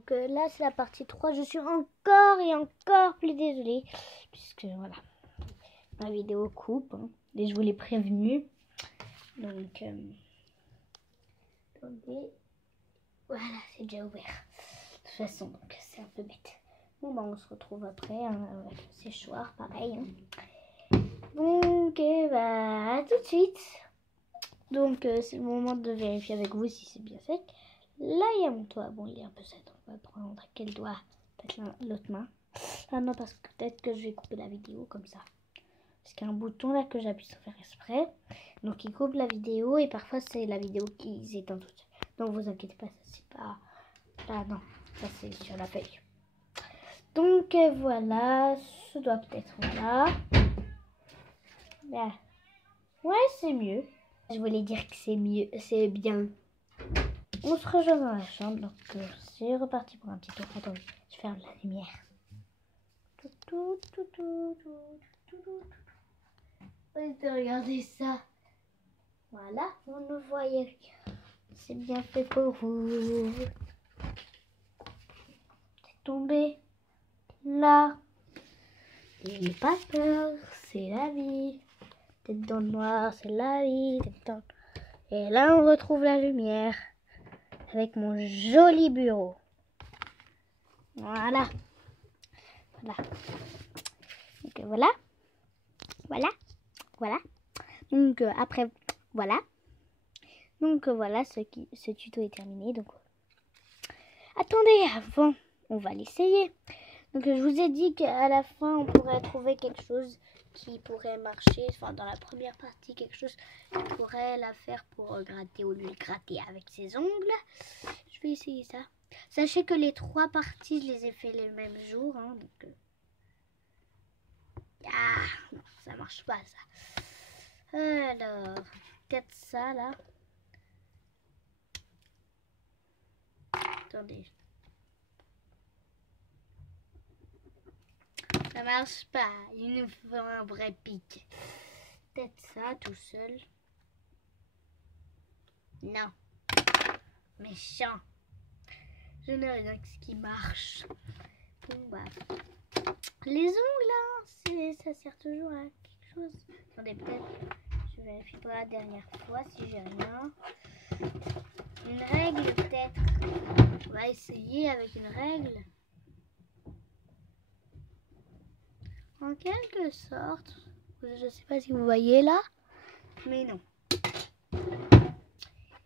Donc là, c'est la partie 3. Je suis encore et encore plus désolée. Puisque voilà, ma vidéo coupe. Hein, et je vous l'ai prévenu. Donc, attendez. Voilà, c'est déjà ouvert. De toute façon, donc c'est un peu bête. Bon, bah, on se retrouve après. Hein, avec le séchoir, pareil. Hein. Donc, bah, à tout de suite. Donc, c'est le moment de vérifier avec vous si c'est bien sec. Là, il y a mon doigt. Bon, il est un peu sec. On va prendre quel doigt? Peut-être l'autre main. Ah non, parce que peut-être que je vais couper la vidéo comme ça. Parce qu'il y a un bouton là que j'appuie sans faire exprès. Donc, il coupe la vidéo et parfois, c'est la vidéo qui s'éteint toute seule. Donc, vous inquiétez pas, ça c'est pas... Là, non, ça c'est sur la feuille. Donc, voilà. Ce doigt peut-être, voilà. Là. Ouais, c'est mieux. Je voulais dire que c'est mieux, c'est bien. On se rejoint dans la chambre, donc c'est reparti pour un petit tour. Attendez, je ferme la lumière. Regardez ça. Voilà, vous ne voyez rien. C'est bien fait pour vous. C'est tombé là. N'ayez pas peur, c'est la vie. Tête dans le noir, c'est la vie. Et là, on retrouve la lumière avec mon joli bureau. Voilà. Voilà. Donc voilà. Voilà. Voilà. Donc après, voilà. Donc voilà, ce tuto est terminé. Donc attendez, avant, on va l'essayer. Donc je vous ai dit qu'à la fin, on pourrait trouver quelque chose qui pourrait marcher. Enfin, dans la première partie, quelque chose qui pourrait la faire pour gratter au lieu de gratter avec ses ongles. Je vais essayer ça. Sachez que les 3 parties, je les ai fait le même jour. Hein, donc, ah, non, ça marche pas ça. Alors, peut-être ça là. Attendez. Ça marche pas. Il nous faut un vrai pic. Peut-être ça tout seul. Non. Méchant. Je n'ai rien que ce qui marche. Bon bah. Les ongles là, ça sert toujours à quelque chose. Attendez, peut-être. Je vérifie pour la dernière fois si j'ai rien. Une règle peut-être. On va essayer avec une règle. En quelque sorte. Je ne sais pas si vous voyez là. Mais non.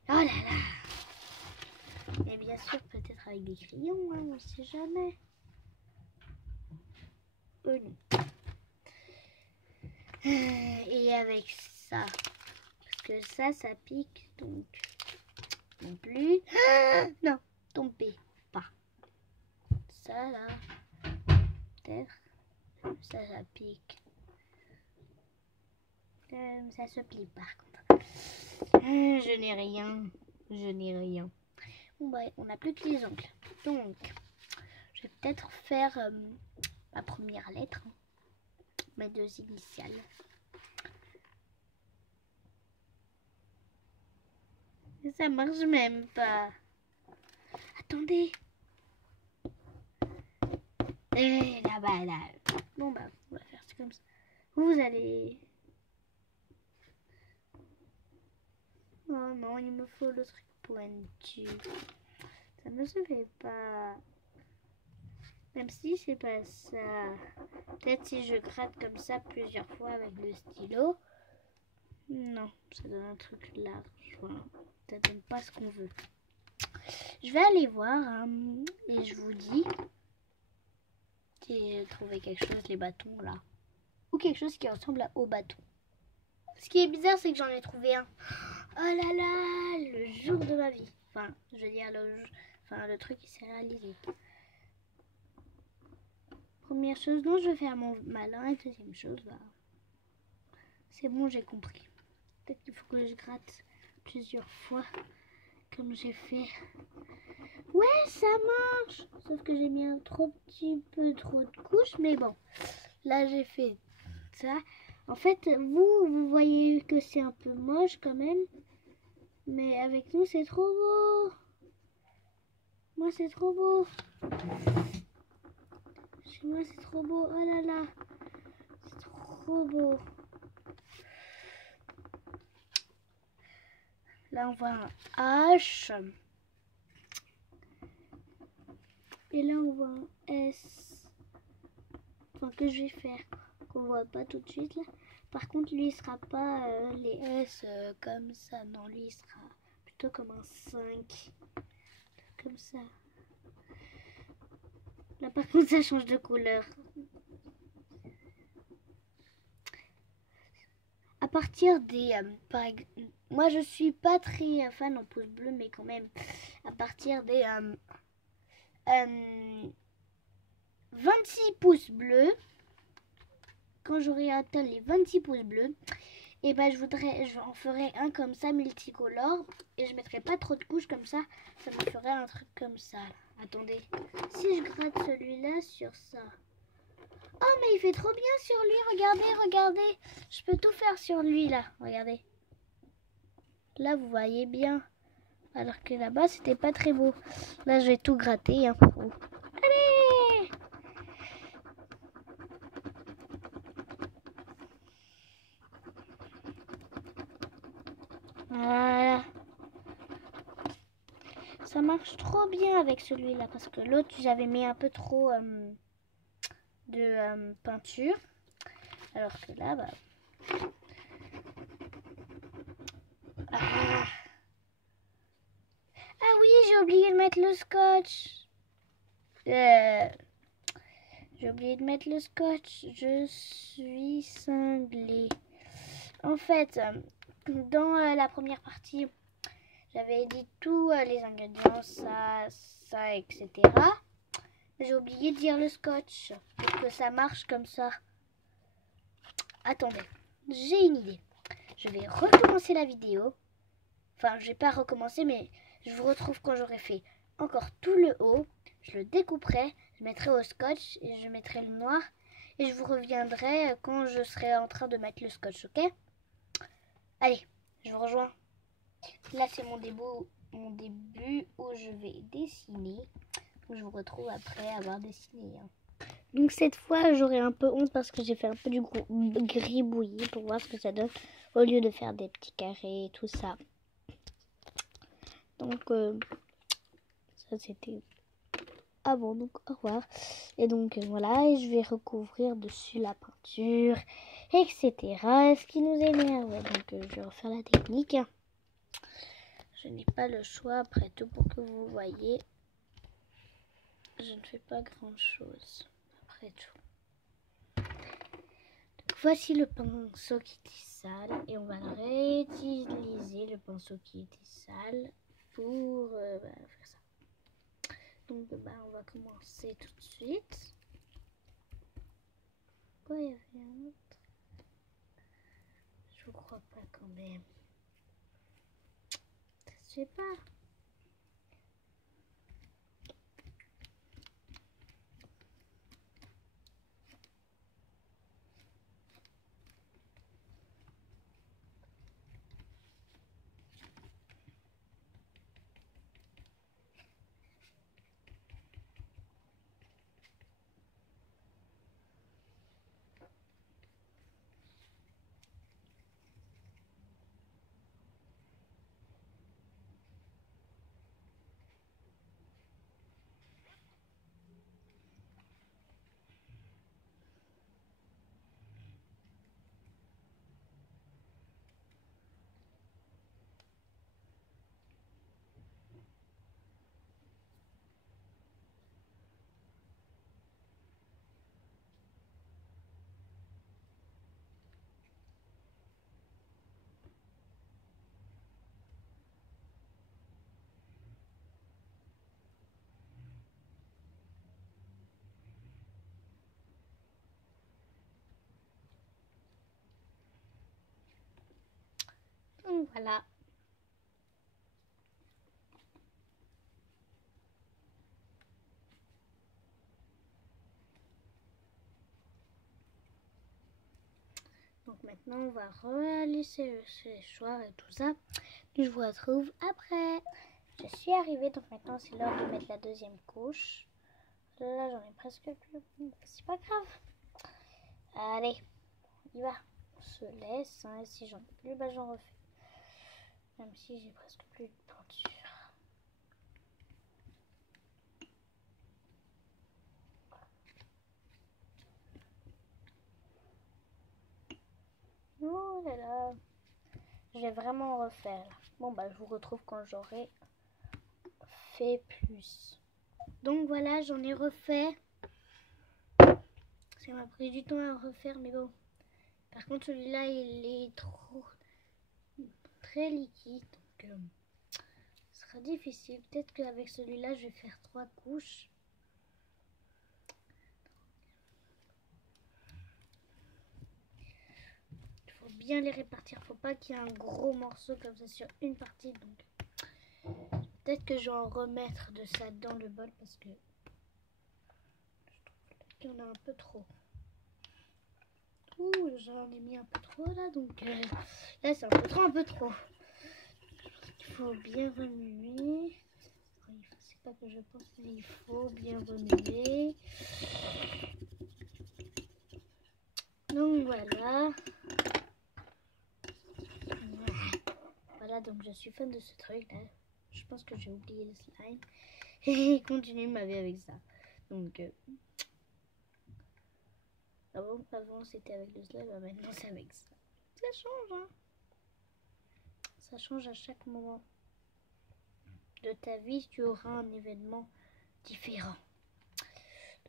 Oh là là. Et bien sûr, peut-être avec des crayons, hein, on ne sait jamais. Non. Et avec ça. Parce que ça pique, donc non plus. Non, tombez pas. Ça là, peut-être. Ça pique. Ça se plie par contre. Je n'ai rien. Je n'ai rien. Bon bah, on n'a plus que les ongles. Donc, je vais peut-être faire ma première lettre. Mes 2 initiales. Et ça marche même pas. Attendez. Et là-bas, là. Bon bah, on va faire ça comme ça. Vous allez... Oh non, il me faut le truc pointu. Ça ne se fait pas. Même si c'est pas ça. Peut-être si je gratte comme ça plusieurs fois avec le stylo. Non, ça donne un truc large. Voilà. Ça donne pas ce qu'on veut. Je vais aller voir et je vous dis si j'ai trouvé quelque chose, les bâtons là. Ou quelque chose qui ressemble au bâton. Ce qui est bizarre, c'est que j'en ai trouvé un. Oh là là, le jour de ma vie. Enfin, je veux dire, le truc qui s'est réalisé. Première chose, non, je vais faire mon malin. Et deuxième chose, bah, c'est bon, j'ai compris. Peut-être qu'il faut que je gratte plusieurs fois, comme j'ai fait. Ouais, ça marche. Sauf que j'ai mis un petit peu trop de couches, mais bon. Là, j'ai fait ça. En fait, vous voyez que c'est un peu moche quand même. Mais avec nous, c'est trop beau. Moi, c'est trop beau. Chez moi, c'est trop beau. Oh là là. C'est trop beau. Là, on voit un H. Et là, on voit un S. Enfin, que je vais faire. Qu'on voit pas tout de suite, là. Par contre, lui, il sera pas les S comme ça. Non, lui, il sera plutôt comme un 5. Comme ça. Là, par contre, ça change de couleur. À partir des... moi, je suis pas très fan en pouce bleu, mais quand même, à partir des 26 pouces bleus, quand j'aurai atteint les 26 pouces bleus, et ben j'en ferai un comme ça, multicolore, et je mettrai pas trop de couches comme ça me ferait un truc comme ça. Attendez, si je gratte celui-là sur ça... Oh, mais il fait trop bien sur lui, regardez, regardez. Je peux tout faire sur lui, là, regardez. Là, vous voyez bien. Alors que là-bas, c'était pas très beau. Là, je vais tout gratter hein, pour vous. Allez! Voilà. Ça marche trop bien avec celui-là, parce que l'autre, j'avais mis un peu trop de peinture. Alors que là, bah... Ah oui, j'ai oublié de mettre le scotch. J'ai oublié de mettre le scotch. Je suis cinglée. En fait, dans la première partie, j'avais dit tous les ingrédients, ça, etc. J'ai oublié de dire le scotch pour que ça marche comme ça. Attendez, j'ai une idée. Je vais recommencer la vidéo. Enfin, je vais pas recommencer, mais je vous retrouve quand j'aurai fait encore tout le haut. Je le découperai, je mettrai au scotch et je mettrai le noir. Et je vous reviendrai quand je serai en train de mettre le scotch, ok? Allez, je vous rejoins. Là, c'est mon début où je vais dessiner. Je vous retrouve après avoir dessiné. Donc cette fois, j'aurai un peu honte parce que j'ai fait un peu du gribouillis pour voir ce que ça donne au lieu de faire des petits carrés et tout ça. Donc ça c'était avant, donc au revoir. Et donc voilà, et je vais recouvrir dessus la peinture, etc. Ce qui nous énerve. Donc je vais refaire la technique. Je n'ai pas le choix après tout pour que vous voyez. Je ne fais pas grand chose après tout. Donc, voici le pinceau qui était sale et on va le réutiliser, le pinceau qui était sale, pour faire ça. Donc on va commencer tout de suite. Pourquoi il y avait un autre? Je crois pas quand même. Je sais pas. Donc voilà. Donc maintenant on va réaliser le séchoir et tout ça. Et je vous retrouve après. Je suis arrivée, donc maintenant c'est l'heure de mettre la deuxième couche. Là j'en ai presque plus, c'est pas grave. Allez, on y va. On se laisse, hein. Si j'en ai plus, bah j'en refais. Même si j'ai presque plus de peinture. Oh là là. Je vais vraiment refaire. Bon bah je vous retrouve quand j'aurai fait plus. Donc voilà, j'en ai refait. Ça m'a pris du temps à refaire, mais bon. Par contre celui-là il est trop très liquide, donc ce sera difficile. Peut-être qu'avec celui-là je vais faire 3 couches. Il faut bien les répartir, faut pas qu'il y ait un gros morceau comme ça sur une partie. Donc peut-être que je vais en remettre de ça dans le bol parce que je trouve qu'il y en a un peu trop. Ouh, j'en ai mis un peu trop là, donc là c'est un peu trop. Il faut bien remuer. C'est pas que je pense, mais il faut bien remuer. Donc voilà. Voilà, donc je suis fan de ce truc là. Je pense que j'ai oublié le slime. Et continue ma vie avec ça. Donc avant c'était avec le slime, maintenant c'est avec ça. Ça change, hein. Ça change à chaque moment de ta vie, tu auras un événement différent.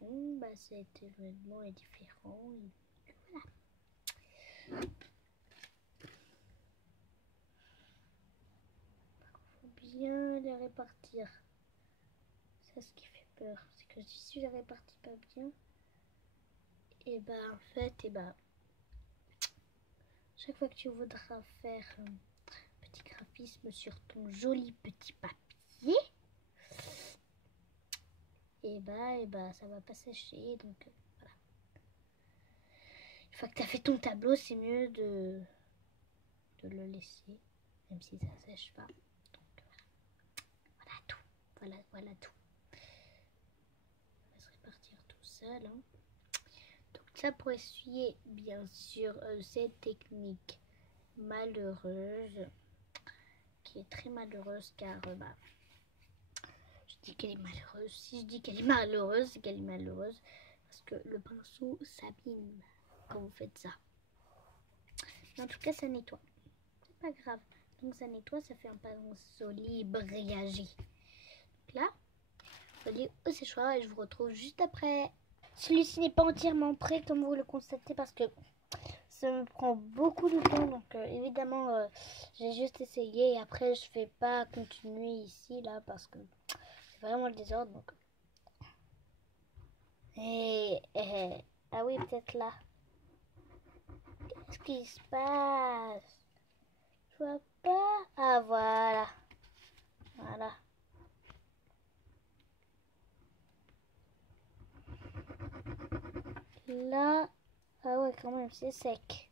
Donc bah cet événement est différent. Et voilà. Faut bien les répartir. C'est ce qui fait peur. C'est que si je les répartis pas bien, et bah en fait, et bah chaque fois que tu voudras faire un petit graphisme sur ton joli petit papier, et bah ça va pas sécher. Donc voilà. Une fois que tu as fait ton tableau, c'est mieux de le laisser, même si ça sèche pas. Donc voilà tout. Voilà tout. On va se répartir tout seul, hein. Donc ça, pour essuyer bien sûr cette technique malheureuse, qui est très malheureuse, car bah je dis qu'elle est malheureuse. Si je dis qu'elle est malheureuse, c'est qu'elle est malheureuse parce que le pinceau s'abîme quand vous faites ça. Mais en tout cas, ça nettoie. C'est pas grave. Donc ça nettoie, ça fait un pinceau libre et agi. Donc là, je vais aller au séchoir et je vous retrouve juste après. Celui-ci n'est pas entièrement prêt comme vous le constatez parce que ça me prend beaucoup de temps. Donc évidemment, j'ai juste essayé et après je vais pas continuer ici là parce que c'est vraiment le désordre. Donc ah oui, peut-être là. Qu'est-ce qui se passe? Je vois pas. Ah voilà. Voilà. Là. Ah ouais, quand même, c'est sec.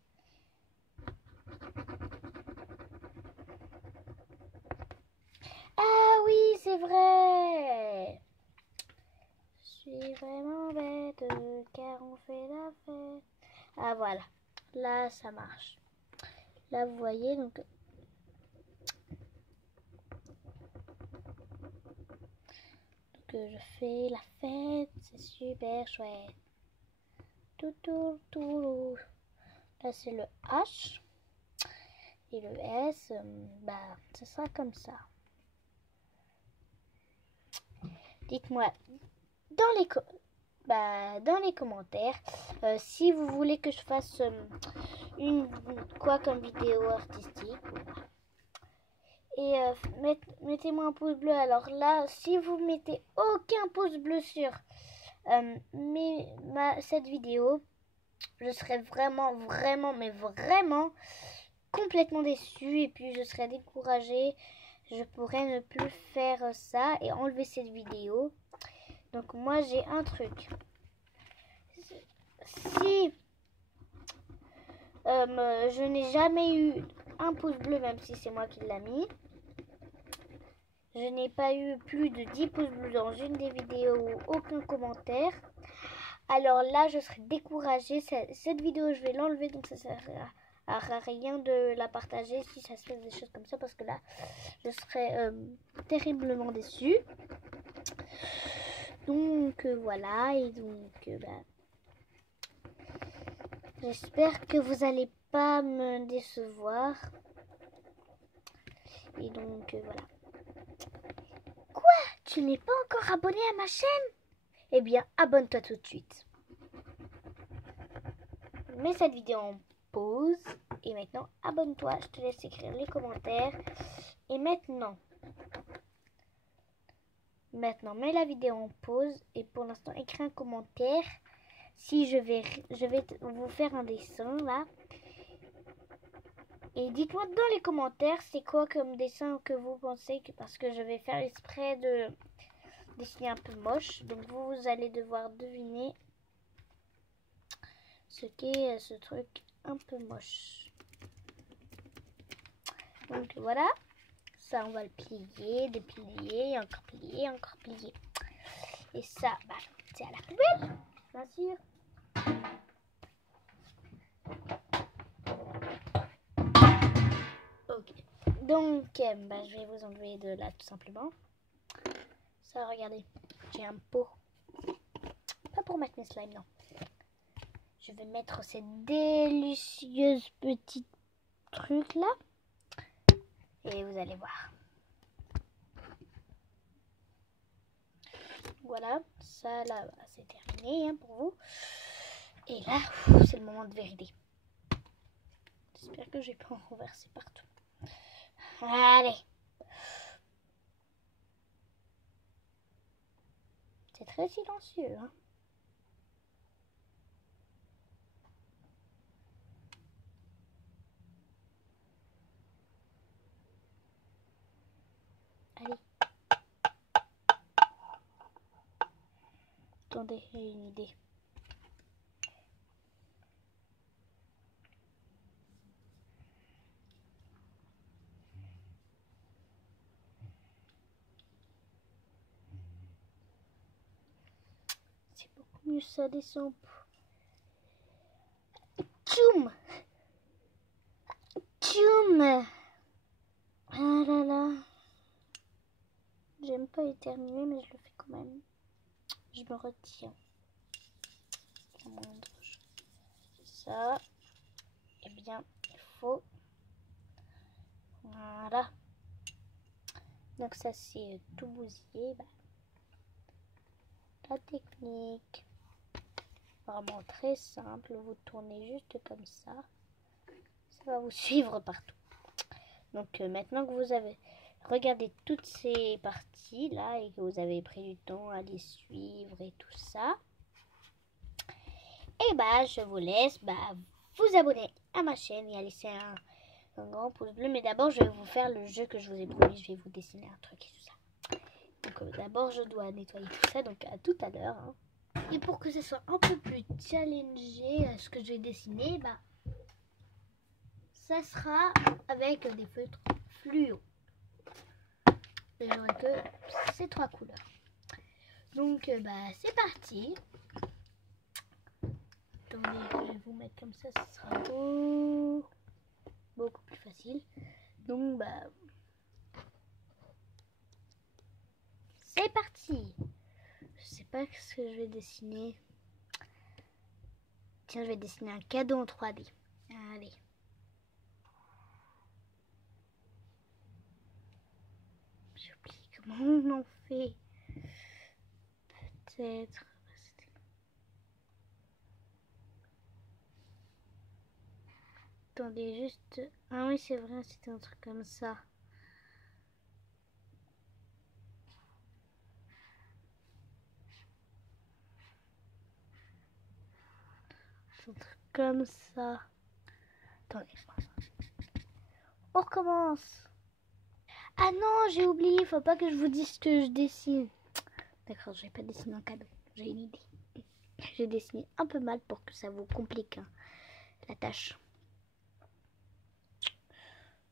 Ah oui, c'est vrai. Je suis vraiment bête car on fait la fête. Ah voilà. Là, ça marche. Là, vous voyez, donc je fais la fête, c'est super chouette. Tout. Là, c'est le H. Et le S, bah, ce sera comme ça. Dites-moi dans les commentaires si vous voulez que je fasse quoi comme vidéo artistique. Et mettez-moi un pouce bleu. Alors là, si vous mettez aucun pouce bleu sur cette vidéo, je serais vraiment complètement déçue. Et puis je serais découragée. Je pourrais ne plus faire ça et enlever cette vidéo. Donc moi j'ai un truc. Si je n'ai jamais eu un pouce bleu, même si c'est moi qui l'a mis, je n'ai pas eu plus de 10 pouces bleus dans une des vidéos, aucun commentaire. Alors là, je serai découragée. Cette vidéo, je vais l'enlever, donc ça sert à rien de la partager si ça se fait des choses comme ça, parce que là, je serais terriblement déçue. Donc voilà, et donc j'espère que vous n'allez pas me décevoir. Et donc voilà. Quoi? Tu n'es pas encore abonné à ma chaîne? Eh bien, abonne-toi tout de suite. Mets cette vidéo en pause. Et maintenant, abonne-toi. Je te laisse écrire les commentaires. Et maintenant, mets la vidéo en pause. Et pour l'instant, écris un commentaire. Si je vais vous faire un dessin là. Et dites-moi dans les commentaires, c'est quoi comme dessin que vous pensez, parce que je vais faire exprès de dessiner un peu moche. Donc vous allez devoir deviner ce qu'est ce truc un peu moche. Donc voilà, ça on va le plier, déplier, encore plier, encore plier. Et ça, c'est à la poubelle, bien sûr. Ok, donc je vais vous enlever de là tout simplement. Ça, regardez, j'ai un pot. Pas pour mettre mes slimes, non. Je vais mettre ces délicieuses petits trucs là. Et vous allez voir. Voilà, ça là, c'est terminé hein, pour vous. Et là, c'est le moment de vérifier. J'espère que je vais pas en renverser partout. Allez. C'est très silencieux, hein. Allez. Attendez, j'ai une idée. C'est beaucoup mieux, ça descend. Tchoum! Tchoum! Ah là là. J'aime pas éternuer, mais je le fais quand même. Je me retiens. Ça. Eh bien, il faut. Voilà. Donc ça, c'est tout bousillé. La technique. Vraiment très simple. Vous tournez juste comme ça. Ça va vous suivre partout. Donc maintenant que vous avez regardé toutes ces parties là et que vous avez pris du temps à les suivre et tout ça, et je vous laisse vous abonner à ma chaîne et à laisser un grand pouce bleu. Mais d'abord, je vais vous faire le jeu que je vous ai promis. Je vais vous dessiner un truc et tout ça. Donc d'abord, je dois nettoyer tout ça. Donc à tout à l'heure. Hein. Et pour que ce soit un peu plus challengé à ce que je vais dessiner, ça sera avec des feutres fluo. Et j'aurai que ces 3 couleurs. Donc c'est parti. Attendez, je vais vous mettre comme ça, ce sera beaucoup plus facile. Donc c'est parti. Je sais pas ce que je vais dessiner. Tiens, je vais dessiner un cadeau en 3D. Allez. J'oublie comment on en fait. Peut-être. Attendez, juste... Ah oui, c'est vrai, c'était un truc comme ça. C'est un truc comme ça. Attendez, on recommence. Ah non, j'ai oublié, il faut pas que je vous dise ce que je dessine. D'accord, je vais pas dessiner un cadeau, j'ai une idée. J'ai dessiné un peu mal pour que ça vous complique hein, la tâche.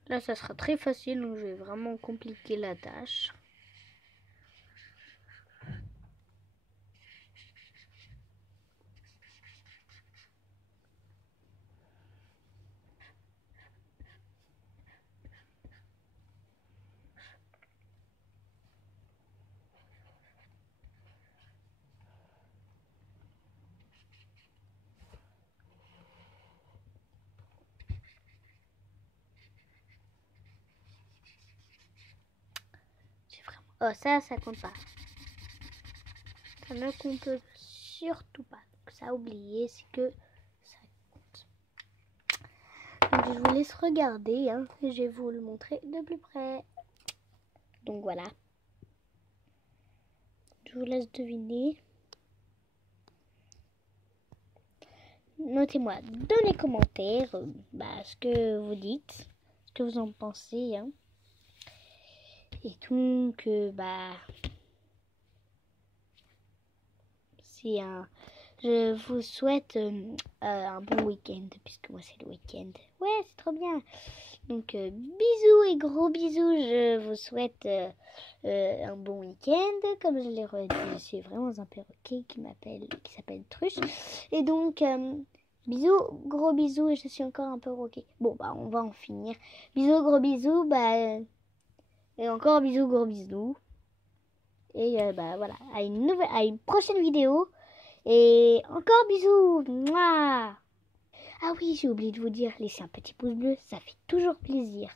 Là, ça sera très facile, donc je vais vraiment compliquer la tâche. Oh, ça compte pas. Ça ne compte surtout pas. Donc ça, oubliez, c'est que ça compte. Donc je vous laisse regarder, hein, et je vais vous le montrer de plus près. Donc voilà. Je vous laisse deviner. Notez-moi dans les commentaires ce que vous dites, ce que vous en pensez. Hein. Et donc, je vous souhaite un bon week-end, puisque moi c'est le week-end. Ouais, c'est trop bien. Donc, bisous et gros bisous. Je vous souhaite un bon week-end. Comme je l'ai redit, je suis vraiment un perroquet qui s'appelle Truche. Et donc, bisous, gros bisous. Et je suis encore un perroquet. Bon, on va en finir. Bisous, gros bisous. Et encore bisous, gros bisous. Et voilà, à une prochaine vidéo. Et encore bisous. Mouah. Ah oui, j'ai oublié de vous dire, laissez un petit pouce bleu, ça fait toujours plaisir.